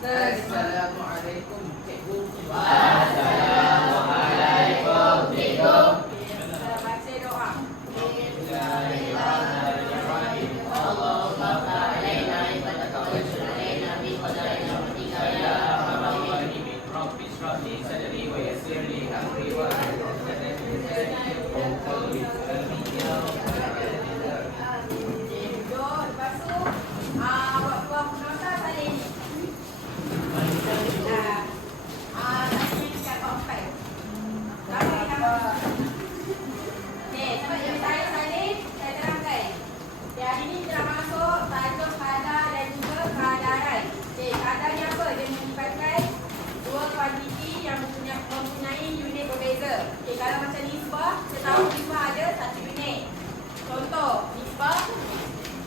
Assalamualaikum cikgu. Assalamualaikum cikgu. Baca doa. Bismillahirrahmanirrahim. Allahumma alaina ibadaka alaina bi qadarina wa tinggalna Rabbi shrah li sadri wa yassir li amri wa hlul 'uqdatam min lisani yafqahu qawli. Amin ya rabbal alamin. Duduk. Lepas tu awak buang penonton salin ni. Tadi ni kat kompai. Ramai yang okey, sebab yang saya salin, saya terangkan. Okay, hari ni kita nak masuk tajuk kadar dan juga kadaran. Okey, kadar ni apa? Dia melibatkan dua kuantiti yang mempunyai unit berbeza. Okey, kalau macam nisbah, kita tahu nisbah ada satu unit. Contoh, nisbah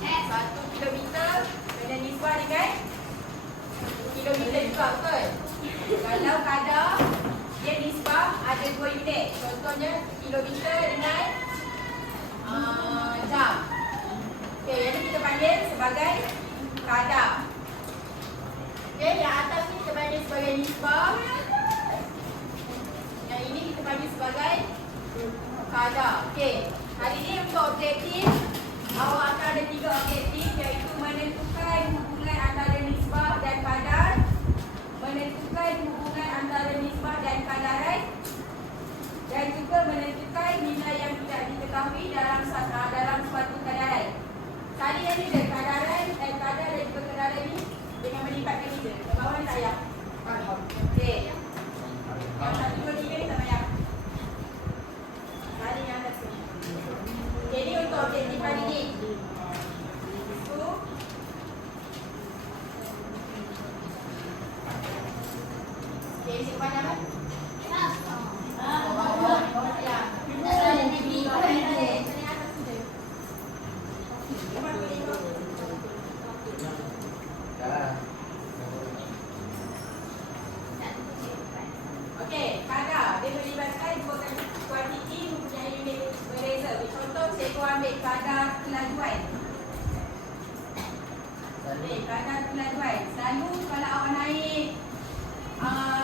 1 kilometer dengan nisbah dengan kilometer juga, betul? Kalau kadar, dia nisbah ada 2 unit. Contohnya kilometer dengan jam. Okey, yang ni kita panggil sebagai kadar. Okey, yang atas ni kita panggil sebagai nisbah. Yang ini kita panggil sebagai kadar. Okey, hari ni untuk objektif, awak akan ada 3 objektif, iaitu menentukan hubungan antara nisbah dan kadar, menentukan hubungan antara nisbah dan kadaran, dan juga menentukan nilai yang tidak diketahui dalam suatu kadaran. Tadi yang ni dia, kadaran, kadar dan juga kadaran ni dengan melibatkan ni dia. Kat bawah ni tak payah. Okey. Yang 1, 2, 3 ni tak payah. Tadi yang atas ni. Okey, ni untuk objektif hari ni. Okey, isi pandang kan? Bawah tak payah. Okey, kadar dia melibatkan dua kuantiti mempunyai unit berbeza. Contoh, cikgu ambil kadar kelajuan. Okey, kadar kelajuan. Selalu kalau awak naik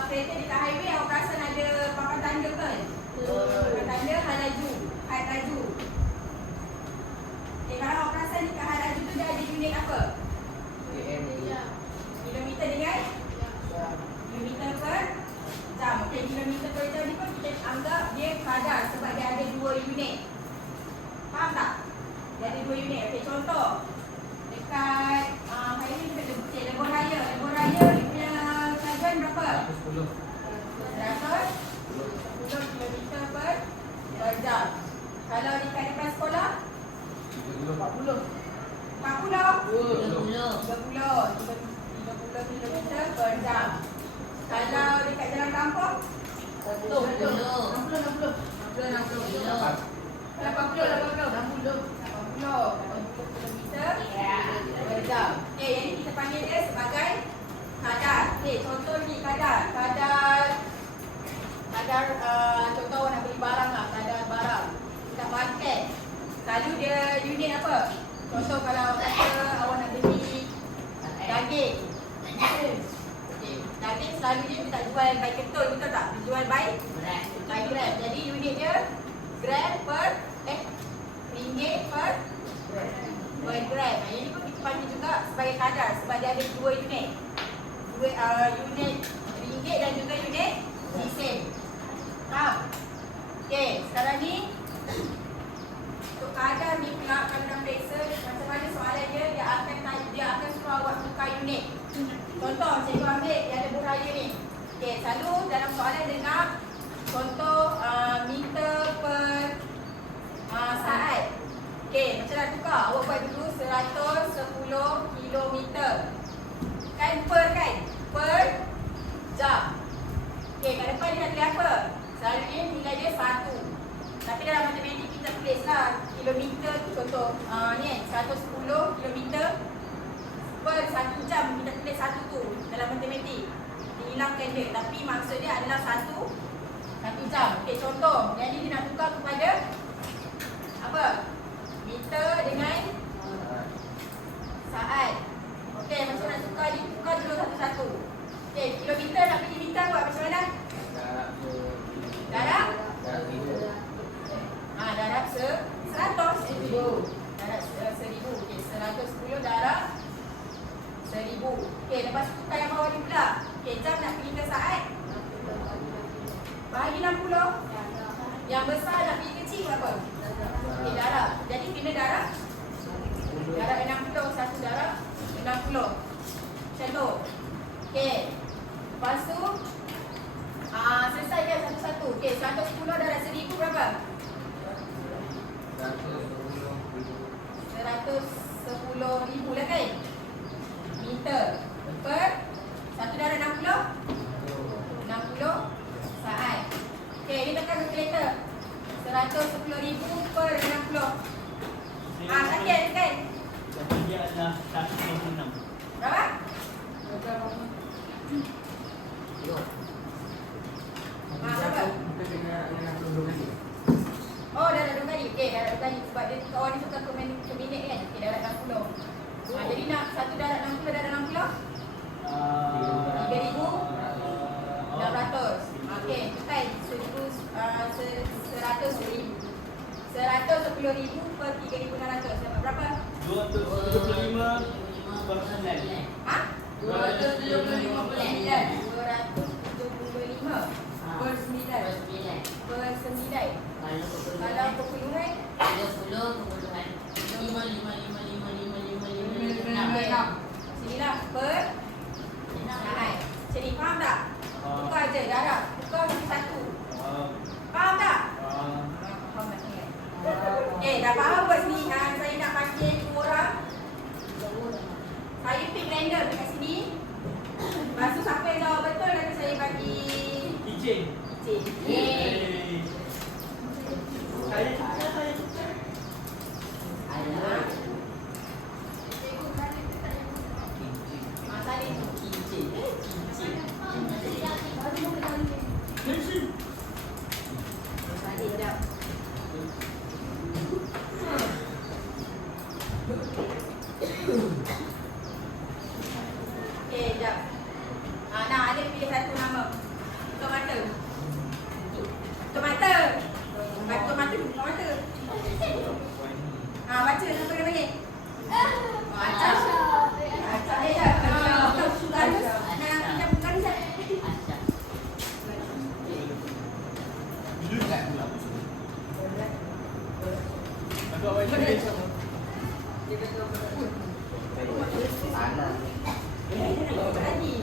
kereta dekat highway, awak perasan ada papan tanda kan? Papan tanda had laju. Okey, kalau awak perasan dekat had laju tu dia ada unit apa? Kilometer dengan kilometer per jam. Okey, kilometer per jam ni pun kita anggap dia kadar sebab dia ada 2 unit. Faham tak? Dia ada 2 unit. Okey, contoh dekat highway dekat Lebuh Raya. Lebuh Raya dia punya kelajuan berapa? 110 kilometer per jam. Kalau dekat depan sekolah 40 kilometer per jam. Kalau dekat jalan kampung 60 kilometer per jam. Okey, yang ni kita panggil dia sebagai kadar. Okey, contoh ni kadar contoh awak nak beli barang lah, kadar barang dekat market. Selalu dia unit apa? Contoh kalau awak kata awak nak beli daging. Okey, daging selalu dia tak jual by ketul, betul tak? Dia jual by gram. Jadi unit dia gram per ringgit per gram. Yang ni pun kita panggil juga sebagai kadar sebab dia ada 2 unit. Unit ringgit dan juga unit sen. Faham? Okey, sekarang ni untuk kadar ni pula kalau dalam periksa macam mana soalan dia akan suruh awak tukar unit. Contoh, cikgu ambil yang Lebuh Raya ni. Okey, selalu dalam soalan dengar contoh meter per saat. Okey, macam nak tukar, awak buat dulu 110 kilometer. Kan per jam. Okey, kat depan dia nak tulis apa? Selalunya nilai dia 1. Tapi dalam matematik kita tulislah kilometer tu contoh ni 110 kilometer per 1 jam, kita tulis 1 tu dalam matematik. Dihilangkan dia, tapi maksud dia adalah 1 jam. Okey, contoh yang ni dia nak tukar kepada apa? Meter dengan saat. Okey, macam nak tukar dulu satu-satu. Okey, kilometer nak pergi meter buat macam mana? Darab? Darab 100. Darab 1000. Okey, 110 darab 1000. Okey, lepas tu tukar yang bawah ni pula. Okey, jam nak pergi ke saat? Bahagi 60. Yang besar nak pergi kecil berapa? Okey, darab. Jadi kena darab 60, satu darab 60. Macam tu. Okey. Lepas tu selesai kan satu-satu. Okey, 110 darab 1000 berapa? 110,000 lah kan? Meter per satu darab 60 saat. Okey, ini tekan kalkulator. 110,000 per 60. Sakit kan? Jadi dia adalah 156. Berapa? Berapa? Oh, darab 2 kali. Okey, darab 2 kali. Sebab dia kawan ni tukar ke minit kan? Okey, darab 60. Jadi nak satu darab 60 darab 60? 3,600. Okey, tukar 110,000 per 3,600. Dapat berapa? 275 per sembilan. 275 per 9. Per 9. Kalau perpuluhan? 6. Sinilah per 9. Macam ni, faham tak? Tukar je darab. Tukar satu. Faham tak? Faham tak? Okay, dah faham buat sini. Saya nak panggil dua orang. Saya pick random dekat sini. Lepas tu siapa yang jawab betul nanti saya bagi Icin. Cik. Saya suka. Okey, jap. Nah, ada pilih satu nama. Tomato. Tomato. Tomato. Baca nama dia panggil. Acah. Acah dia. Terus nak pinjam bukan Rizal. Agak wajib. Lagi.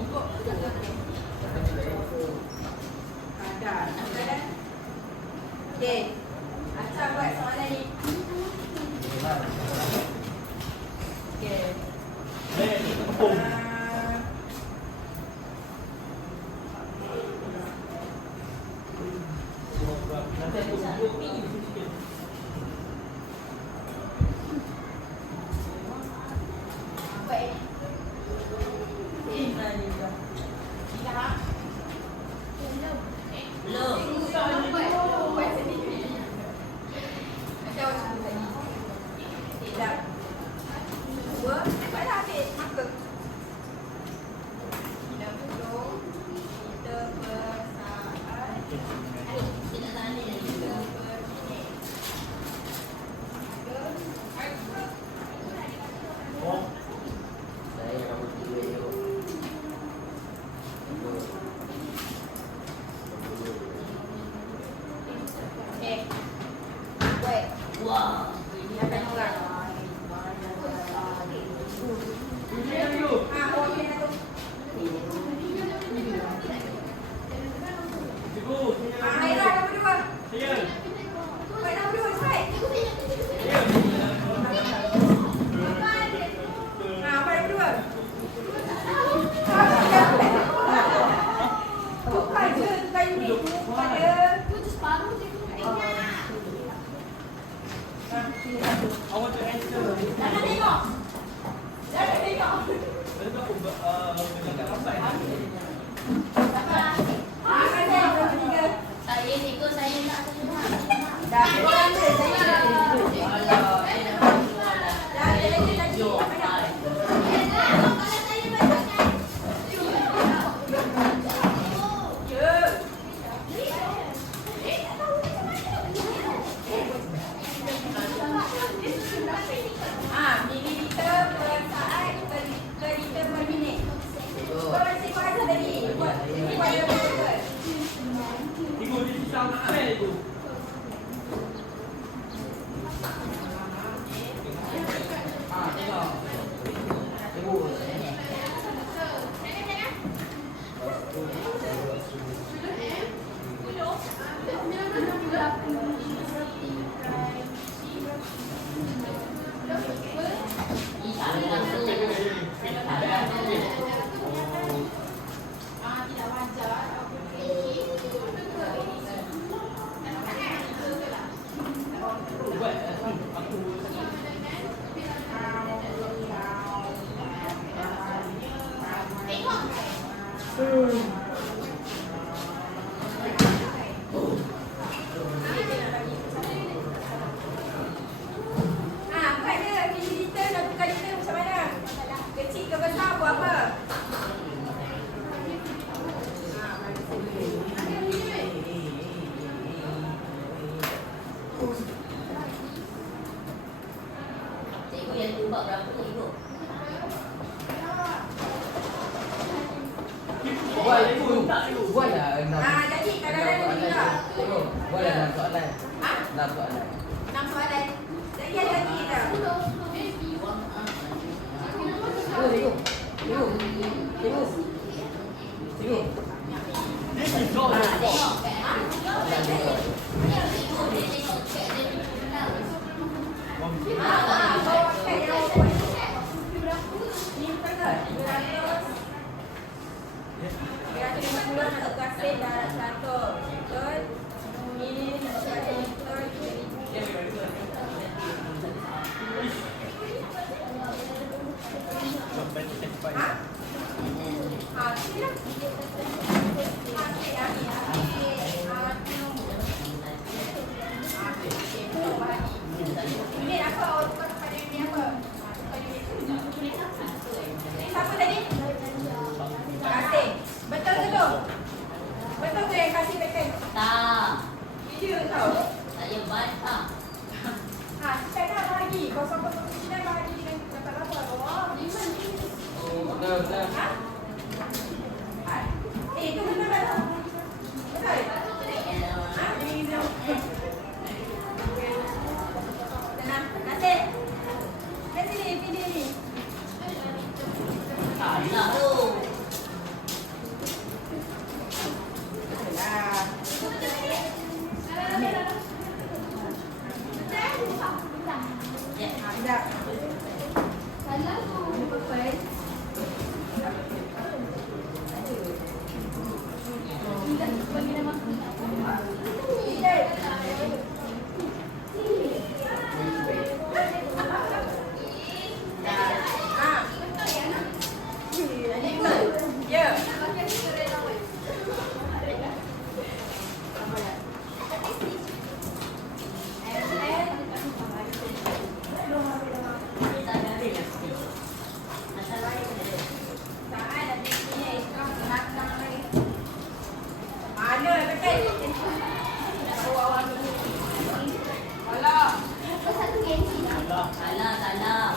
Buat dia liter dan bukan liter macam mana? Kecil ke besar buat apa? Cikgu yang tumbak berapa cikgu? Buat dulu. Buat dah 6. Jadi kadang-kadang dia juga. Buat dah 6 soalan. Ha? 6 soalan. 6 soalan. Jadi ada lagi tak? Cikgu. This is not the sport. Bawa kad yang awak buat. Ni betul. 250 nak kasih darah 100. Betul? Ini ada betul. Ha? Sini lah. Unit apa? Awak tukar kepada unit apa? Siapa tadi? Kasih. Betul ke tu? Betul ke yang kasih pattern? Tak. Dia tahu. Saya bantah. Saya dah bahagi. 009 bahagi dengan dapat apa? Wah, 5 ni. Betul, betul. Ha? Itu betul tak? Betul? Ha? Ini Zul. Tenang. Kasih. Kasih ni, pilih ni. Salah tu. Sekejap. Ini purple. Salah, salah.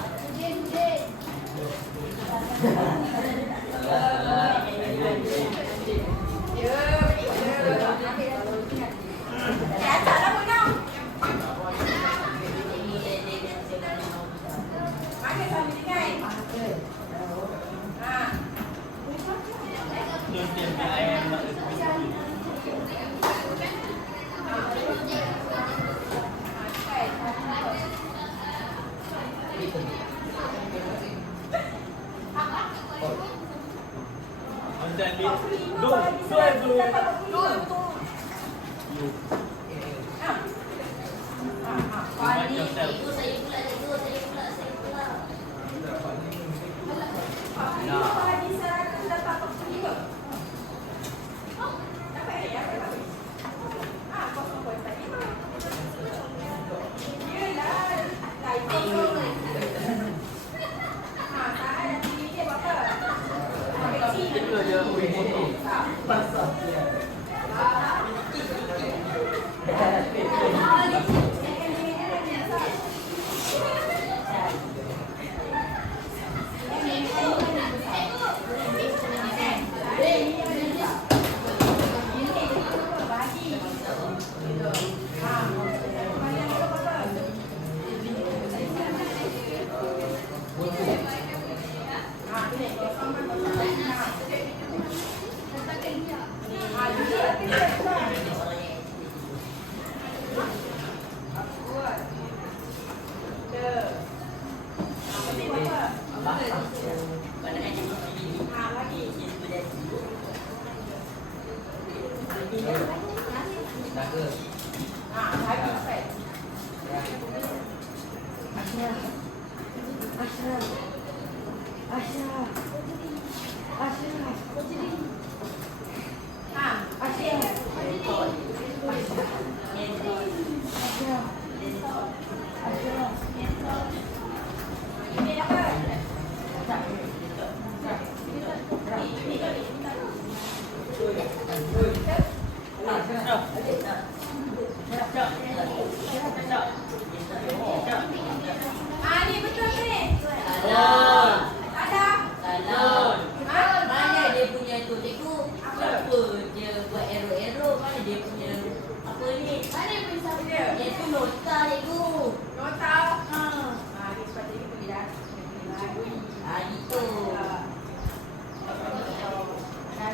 Cikgu, saya pula, cikgu. Saya pula.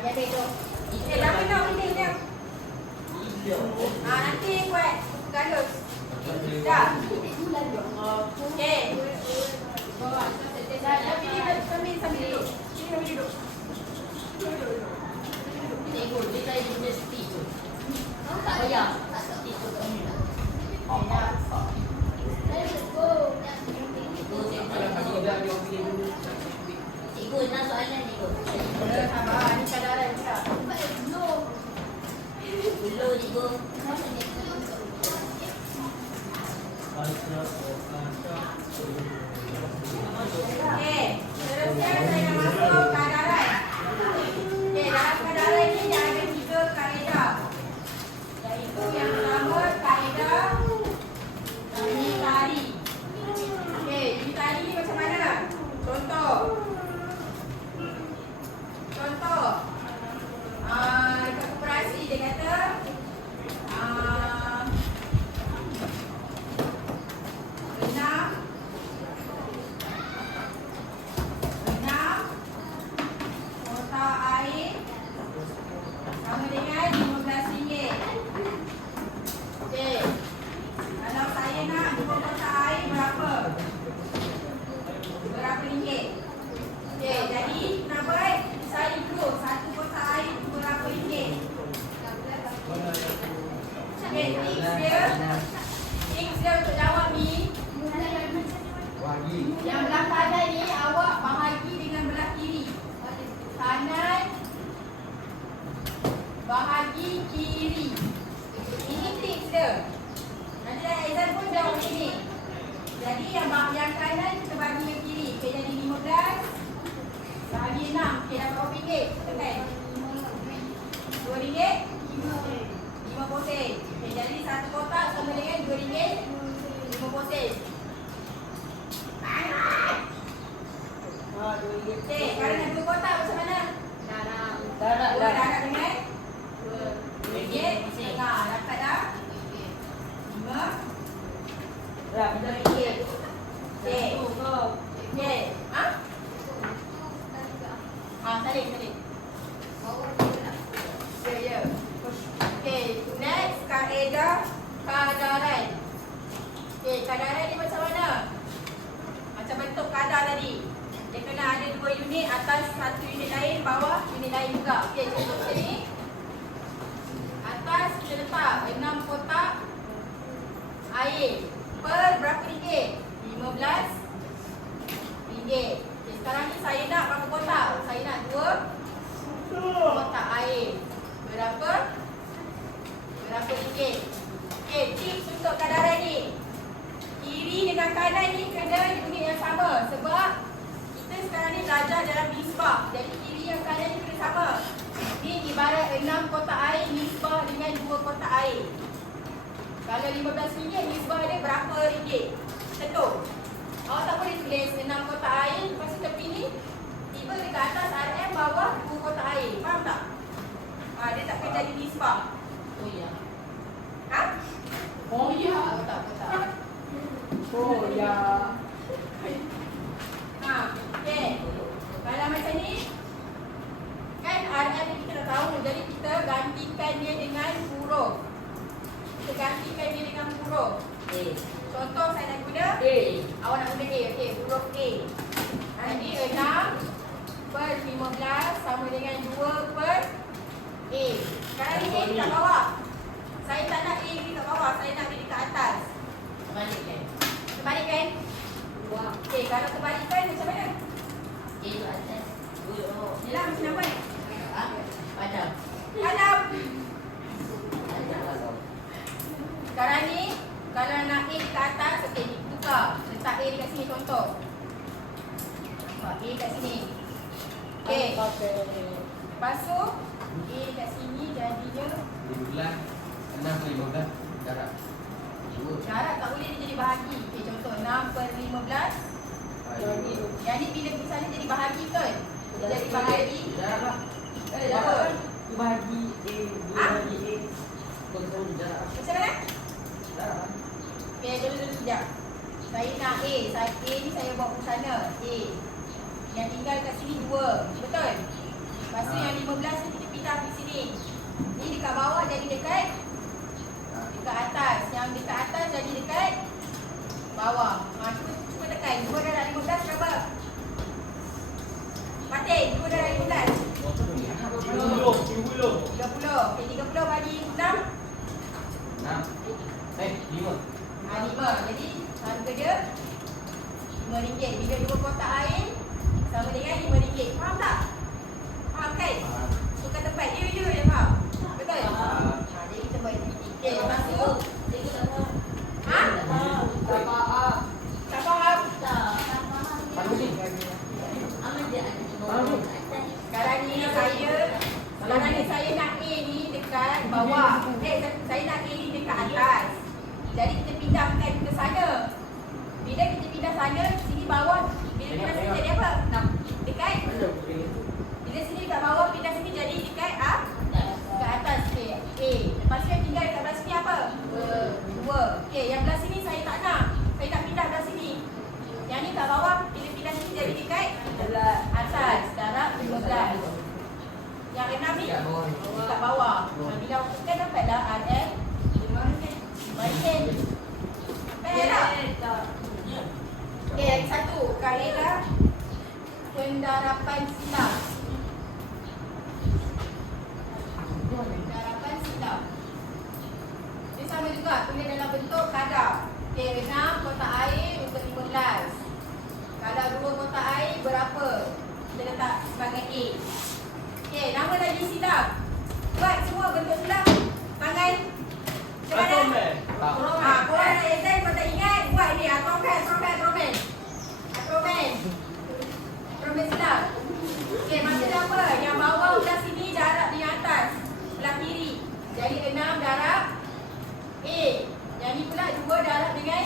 Yang tu. Dah kena ini dia. Nanti buat galus. Dah. Okey. Dah pilih sambil duduk. Sini sambil duduk. Tengok, dia tadi punya stick tu. Tak payah. Tak stick tu kat ni lah. Cikgu, nak soalan cikgu. Sabar, ni kadaran juga. Dulu cikgu. Okey, seterusnya saya nak masuk kadaran. Okey, dalam kadaran ni dia ada 3 kaedah. Iaitu yang pertama kaedah unitari. Okey, unitari ni macam mana? Contoh. Dekat koperasi dia kata enam kotak air sama dengan RM15. Okey. Kalau saya nak 2 kotak air berapa? Berapa ringgit? Okey, jadi nak buat saya dulu 1 kotak air berapa ringgit? Okey, tips dia untuk jawab ni. Yang belah kanan ni awak bahagi dengan belah kiri. Kanan bahagi kiri. Ini tips dia. Nanti dalam exam pun jawab sini. Jadi yang kanan kita bagi yang kiri. Okey, jadi 15 bahagi 6. Okey, dapat berapa ringgit? Betul kan? RM2? 50 sen. Okey, jadi 1 kotak sama dengan RM2.50. Okey, sekarang nak 2 kotak macam mana? Dah nak dengan RM2.50. Dapat dah? 5. RM2. Okey. Okey. Saling. Ya. Okey, next kaedah kadaran. Okey, kadaran ni macam mana? Macam bentuk kadar tadi. Dia kena ada 2 unit, atas 1 unit lain, bawah unit lain juga. Okey, contoh macam ni. Atas kita letak 6 kotak air. Per berapa ringgit? RM15. Okey, sekarang ni saya nak berapa kotak? Saya nak 2 kotak air. Berapa ringgit? Okey, tips untuk kadaran ni. Kiri dengan kanan ni kena unit yang sama. Sebab kita sekarang ni belajar dalam nisbah. Jadi kiri yang kanan ni kena sama. Ni ibarat 6 kotak air nisbah dengan 2 kotak air. Kalau RM15, nisbah dia berapa ringgit? Tentu. Awak tak boleh tulis 6 kotak air, lepas tu tepi ni tiba dekat atas RM, bawah 2 kotak air. Faham tak? Dia tak akan jadi nisbah. Oh ya. Ha? Oh ya. Tak. Oh ya. Okey. Kalau macam ni, kan RM ni kita dah tahu. Jadi kita gantikan dia dengan huruf. Contoh saya nak guna A. Awak nak guna A. Okey, huruf A. Jadi 6 per 15 sama dengan 2 per A. Sekarang ni A dekat bawah. Saya tak nak A dekat bawah. Saya nak dia dekat atas. Terbalikkan? Wah. Okey, kalau terbalikkan macam mana? A tu atas. Yelah, macam apa ni? Padam. Padam. Sekarang ni, kalau nak A dekat atas, okey, tukar. Letak A dekat sini, contoh. Nampak A dekat sini. Okey. Lepas tu, A dekat sini jadinya 15 jarak. jarak tak boleh dia jadi bahagi. Okey, contoh 6 per 15. Yang ni bila misalnya jadi bahagi kan? Jadi bahagi. Jarak. Apa? Bahagi A, bahagi A. Jarak. Macam mana? Jarak. Okey, dulu sekejap. Saya nak A. A ni saya bawa ke sana. A. Yang tinggal kat sini 2. Betul? Lepas tu yang 15 ni kita dah di sini. Ni dekat bawah jadi dekat atas. Yang dekat atas jadi dekat bawah. Cuba tekan. 2 darab 15 berapa? Fatin, 2 darab 15. 30. Okay, 30 bagi 6. 6. 5. 5. Jadi harga dia RM5. Bila 2 kotak air sama dengan RM5. Faham tak? Faham kan? Tukar tempat. You yang faham? Betul? Jadi kita buat aktiviti. Okay, lepas tu. Ha? Tak faham. Tak faham? Sekarang ni saya nak A ni dekat bawah. Saya nak A ni dekat atas. Jadi kita pindahkan ke sana. Bila kita pindah sana, sini bawah. Bila pindah sini jadi apa? Dekat? Bila sini dekat bawah, pindah sini jadi dekat dekat atas. Okay, A. Lepas tu yang tinggal dekat belah sini apa? 2. Okay, yang belah sini saya tak nak. Saya nak pindah belah sini. Yang ni kat bawah, bila pindah sini jadi dekat atas. Darab 15. Yang 6 ni dekat bawah. Bila tekan dapatlah RM 5. Fair tak? Okay, yang satu. Kaedah pendarapan silap. Pendarapan silap. Dia sama juga. Tulis dalam bentuk kadar. Okay, 6 kotak air untuk 15. Kalau 2 kotak air berapa? Kita letak sebagai A. Okay, nama lagi silap. Buat semua bentuk silap. Tangan. Macam mana? Korang nak exam, kau tak ingat. Buat ni. Trompet silap. Okay, maksudnya apa? Yang bawah belah sini darab dengan atas. Belah kiri. Jadi 6 darab A. Yang ni pula 2 darab dengan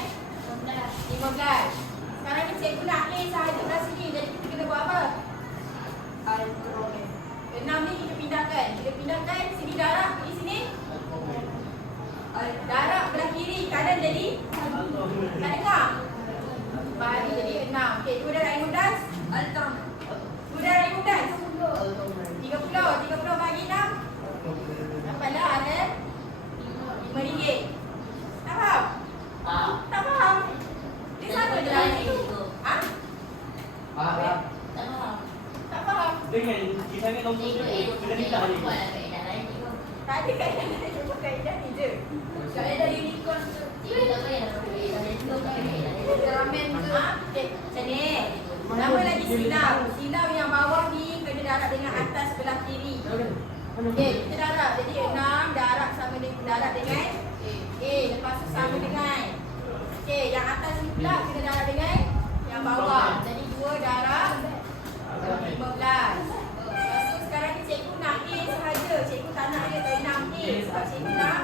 15. Sekarang ni cikgu nak A sahaja belah sini. Jadi kita kena buat apa? 6 ni kita pindahkan. Kita pindahkan sini darab, pergi sini. Darab belah kiri, kanan jadi tak dengar. Bagi jadi 6. Okey, 2 darab 15. 2 darab 15. 30 bagi 6. Dapatlah ada RM5. Tak faham? Tak faham? Dia sama je lah ni. Ha? Tak faham? Dengan kisahnya nombor tu, kita minta ni. Tak ada kaedah lain, cuma kaedah ni je. Kaedah unicorn tu. Ramen tu. Okay, macam ni. Nama lagi silap. Silap yang bawah ni kena darab dengan atas belah kiri. Okey, kita darab. Jadi 6 darab sama dengan darab dengan A. Lepas tu sama dengan. Okey, yang atas ni pula kena darab dengan yang bawah. Jadi 2 darab 15. Lepas tu sekarang ni cikgu nak A sahaja. Cikgu tak nak dia tak 6A. Sebab cikgu nak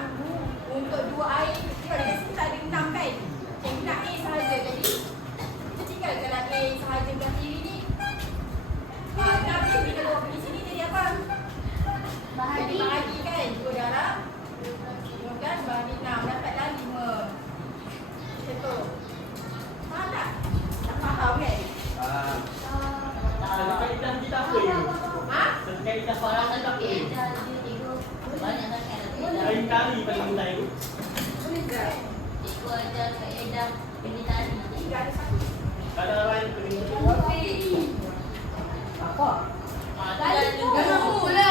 untuk 2 air. Sebab dia sini tak ada 6 kan. Cikgu nak A sahaja. Jadi kita tinggalkanlah A sahaja belah kiri ni. 6 ni bila bawa pergi sini jadi apa? Jadi bahagi kan. 2 darab 15 bahagi 6. Dapatlah 5. Macam tu. Faham tak? Tak faham kan? Kaedah kita apa ya? Ha? Kaedah farang kita apa ya? Kain kari paling mudah itu. Boleh tak? Tidak ada satu. Kadang lain paling mudah. Apa? Jangan mula.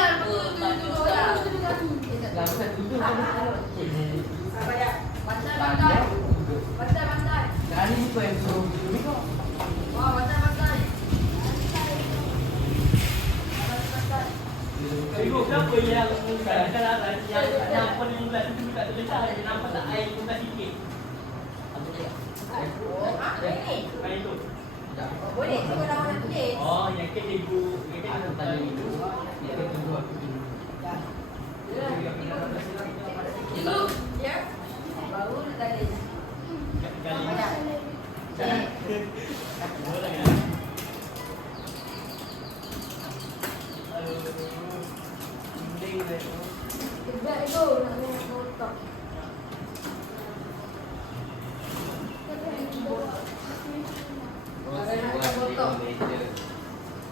Ibu kenapa yang kadang-kadang yang paling mudah itu tak terletak ada nampak tak air mudah sikit. Ini. Kain tu. Boleh, cuba orang nak tulis. Oh, yang ke ibu, yang ke Aku tanya itu. Dia ada kedua aku ini. Dulu, ya. Baru nak tulis. kali. Banyak. Boleh ya. Mending deh. Sebab itu nak naik motor.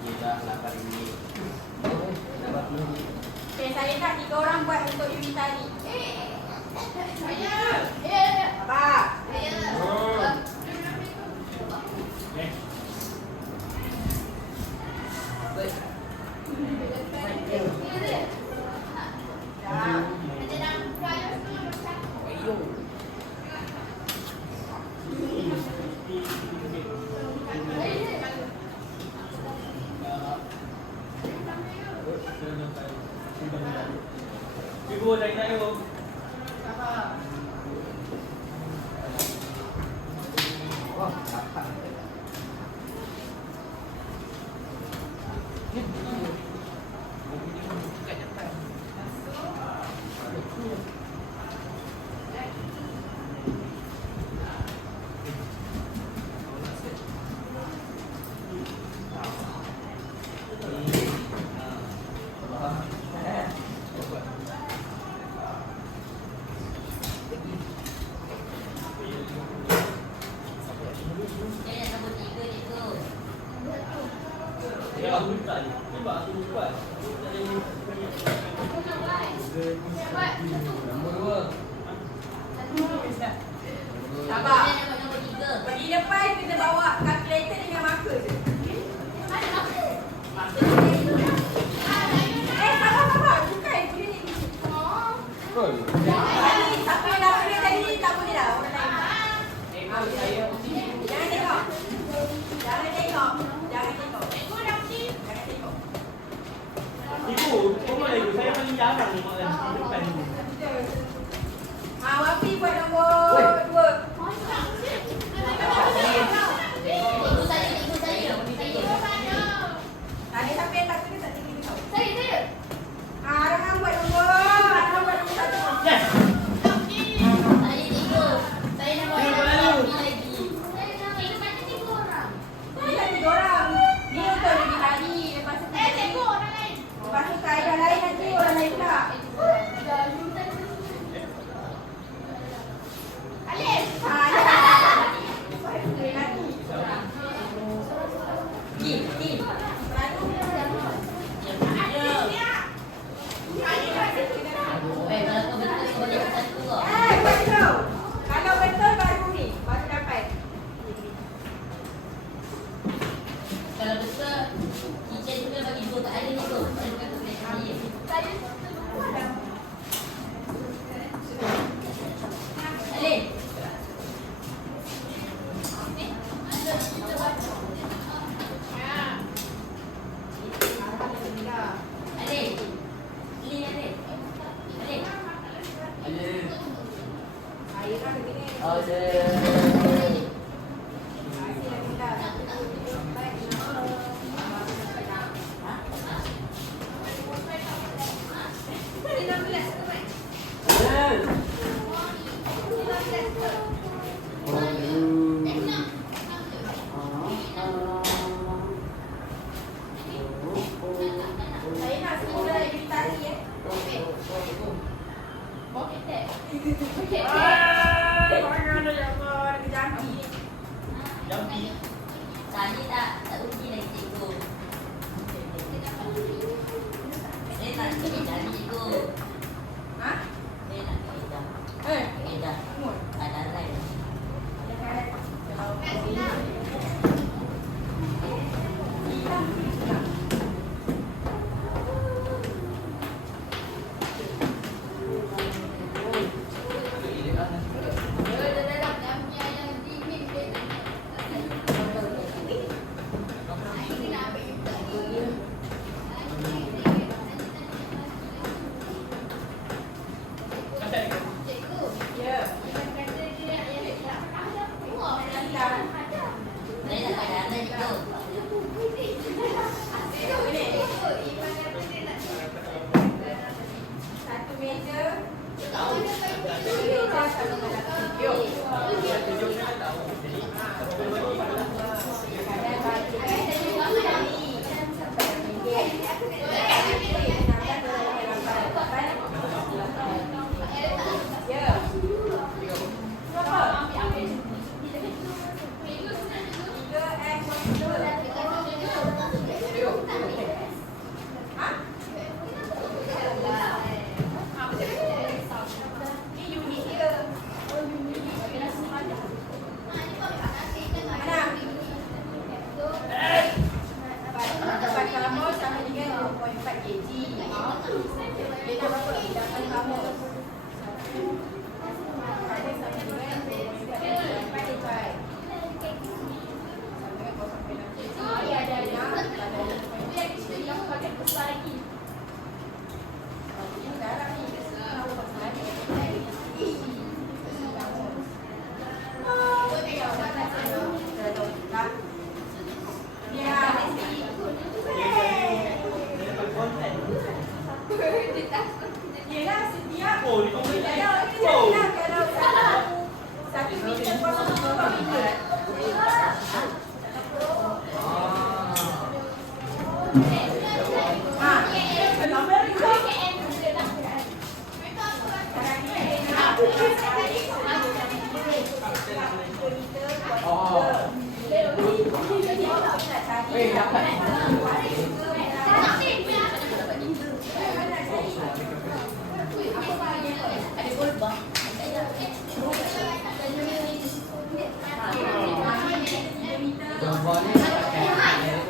Dia dah 8 minit. Dapat 10 minit. Okay, Saya nak 3 orang buat untuk unit tali. Saya. Abang. Ibu dah nak ibu. Abang. Wah, dapat. Saya nak nombor 3 ni tu. Ya, aku buka ni. Cuba aku buat. Nombor 2. Sabar. Saya nak nombor 3. Pergi depan kita bawa kalkulator dengan marker je. Sabar. Bukan unit ni. Betul. Tadi, siapa yang dah tulis tadi tak boleh dah. Orang lain. Saya Jangan tengok. Jangan tengok. Jangan tengok. Jangan tengok. Ibu, koma lagi. Saya paling jarang ni makan di depan ni. Wafi buat nombor 2. Ibu saya. Ada siapa yang tak tulis tak tinggi tahu. Saya. Arham buat nombor 1. Yes. Saya 3. Saya nak buat lagi. Ini dah 3 orang. Ni untuk lebih hari. Lepas tu lepas tu kaedah lain nanti orang lain pula. Alif. Ni. Kalau kau betul kau boleh pesan tu kau. Betul. Kalau betul baru ni. Baru dapat. Kalau betul kitchen tu kan bagi 2 tak ada ni tu. Saya bukan tu boleh saya. Alif. Alif. Ini Alif. Alif. Airah begini. Saya nak semula lagi tali ya. Pocket tag. Pocket tag. Yelah, setiap. Oh, dia kongsi lagi. Kalau satu meter kosong 4 meter. Ada golbang. Gambarnya pakai saya.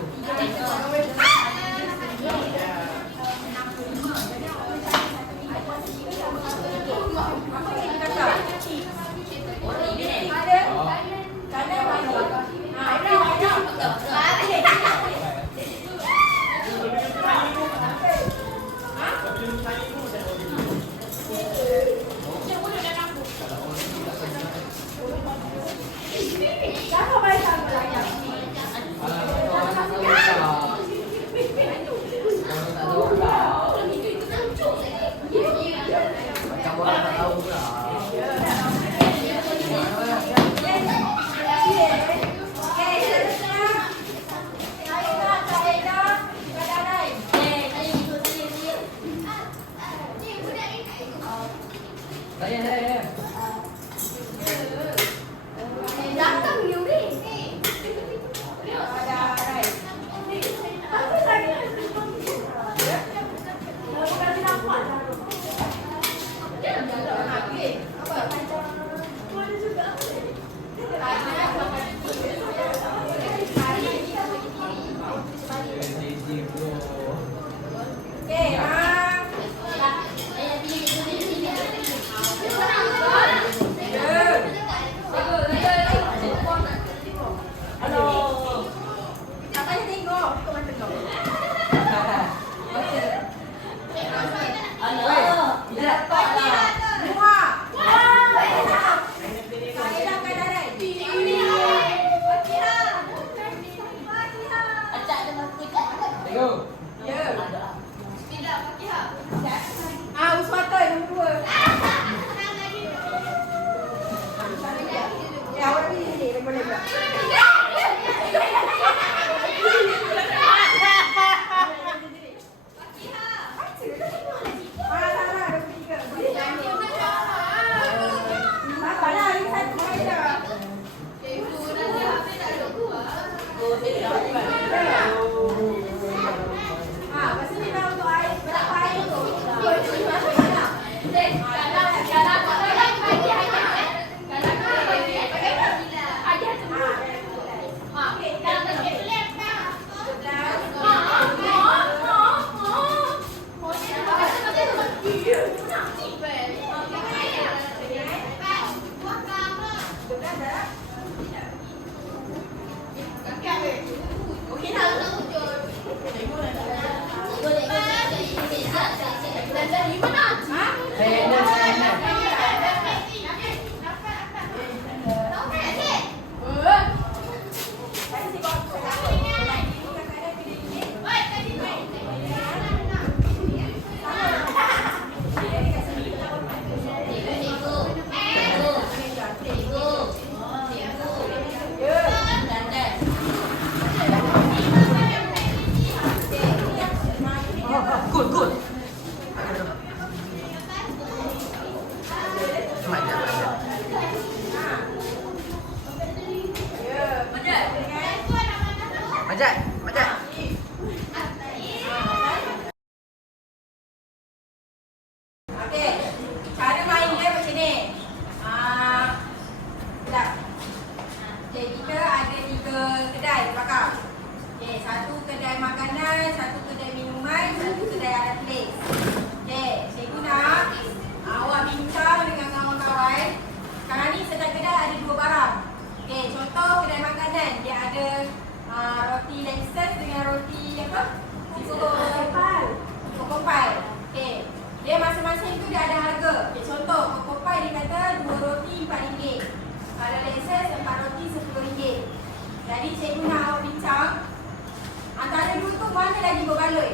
Mana lagi berbaloi?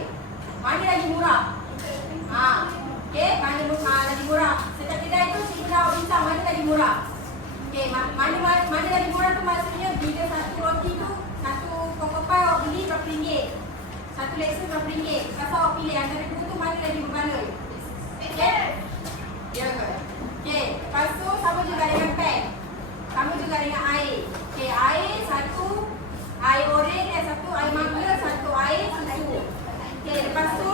Mana lagi murah? murah. Okey, mana lagi murah tu maksudnya bila satu roti tu, satu Cocoa awak beli berapa ringgit? Satu lekser berapa ringgit? Lepas awak pilih antara dua tu mana lagi berbaloi? Okey? Ya ke? Okey, lepas tu sama juga dengan pen. Sama juga dengan air. Okey, air satu, air oranye dan satu air mangga, satu air susu. Okey, lepas tu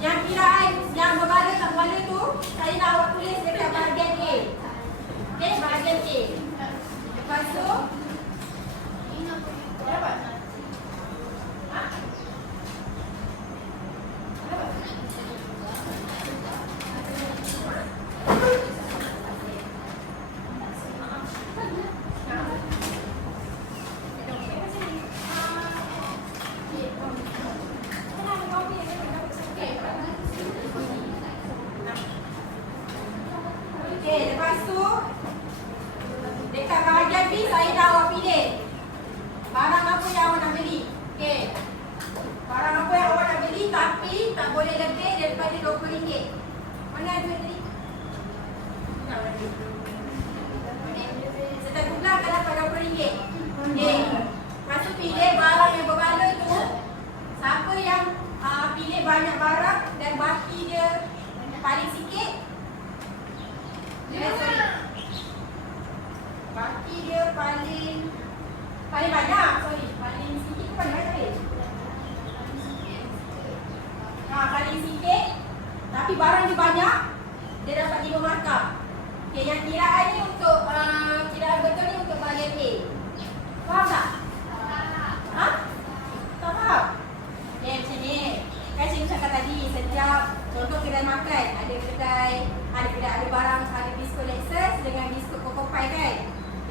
yang kira air yang berbaloi tak berbaloi tu, saya nak awak tulis dekat bahagian A. Okey, bahagian A. Lepas tu dapat? Ha? Dapat? Okey, lepas tu dekat bahagian B saya dah awak pilih barang apa yang awak nak beli. Okey, barang apa yang awak nak beli tapi tak boleh lebih daripada RM20. Mana duit tadi? Tak ada. Setelah pula akan dapat RM20. Okey, lepas tu pilih barang yang berbaloi tu. Siapa yang pilih banyak barang dan baki dia paling sikit, baki dia paling banyak, paling sikit ke paling banyak? Paling sikit tapi barang dia banyak, dia dapat 5 markah. Okey, yang kiraan ni untuk kiraan betul ni untuk bahagian A. Faham tak? Ha? Tak faham? Okey, macam ni. Kan cikgu cakap tadi, setiap contoh kedai makan, ada barang, ada biskut Lexus dengan biskut Cocoa Pie kan?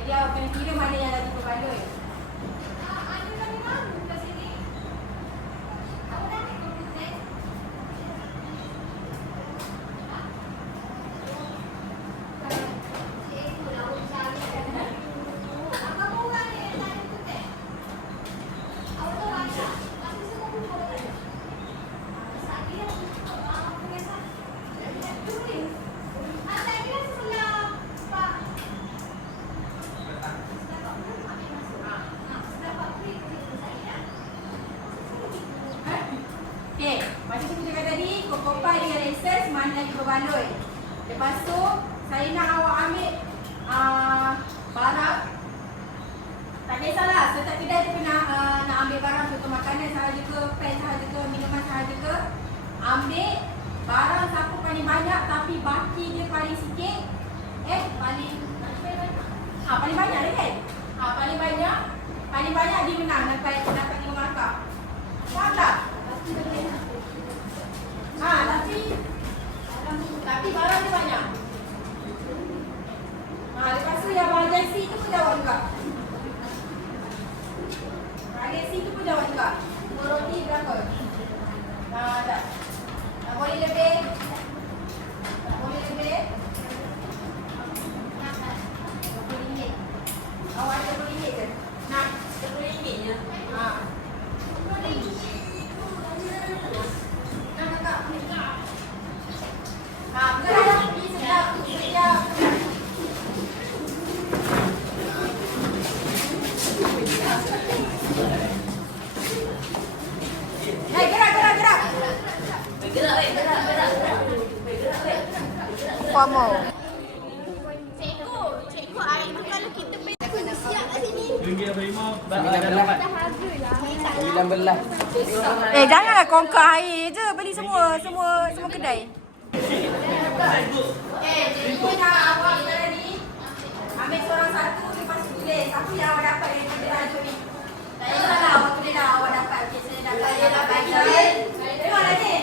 Jadi awak kena kira mana yang lagi berbaloi. Ada kami malu kat sini. Awak dah ambil komputer? Cikgu lah awak cari. Apa orang ni yang tak ada komputer? Awak tahu ada? Pasti semua buka kan? Saya punya tulis. Saya kira sebelah Pak. Okey, macam saya cakap tadi, Cocoa Pie dengan Lexus mana lagi berbaloi. Lepas tu, saya nak awak ambil barang. Tak kisahlah, setiap kedai tu kena nak ambil barang contoh makanan sahaja ke, pen sahaja ke, minuman sahaja ke. Ambil barang siapa paling banyak tapi baki dia paling sikit. Paling banyak dia kan? Paling banyak dia menang, dapat 5 markah. Faham tak? Tapi barang dia banyak. Lepas tu yang bahagian C tu pun jawab juga. Bahagian C tu pun jawab juga. Roti berapa? Tak. Tak boleh lebih. RM20. Awak ada RM20 ke? Nak RM10 je. Formal. Cikgu, air tu kalau kita pergi siap kat sini. RM5 dah dapat. 19. Janganlah kongkar air je. Beli semua kedai. Cikgu nak awak tadi ambil seorang satu, lepas tu tulis apa yang awak dapat daripada tajuk ni. Tak kisahlah awak tulis dah awak dapat. Okay, saya dapat belajar. Tengok dah ni.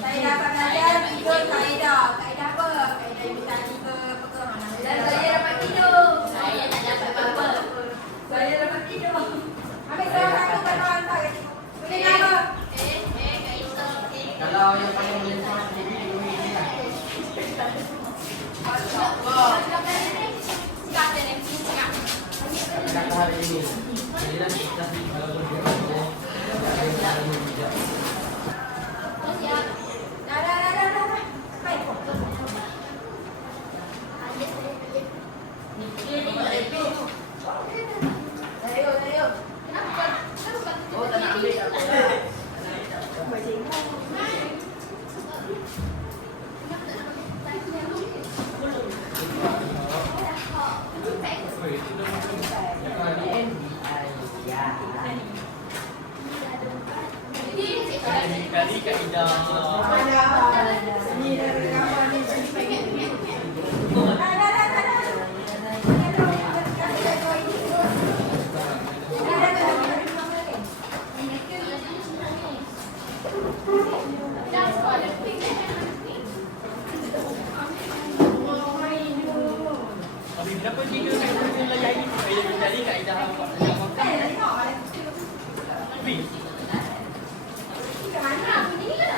Saya dapat belajar tidur kaedah. Kaedah apa? Kaedah imitasi ke apa ke? Dan saya dapat tidur. Saya tak dapat apa-apa. Saya dapat tidur. Ambil seorang satu kalau hantar kat cikgu. Tulis nama. Kak Isa. Kalau yang paling boleh sama sendiri, ini lah. Kata hari ini. Jadi dah kita kalau berjaya, kita Kak Ida buat nak makan. Wih. Kat mana bunyi ke?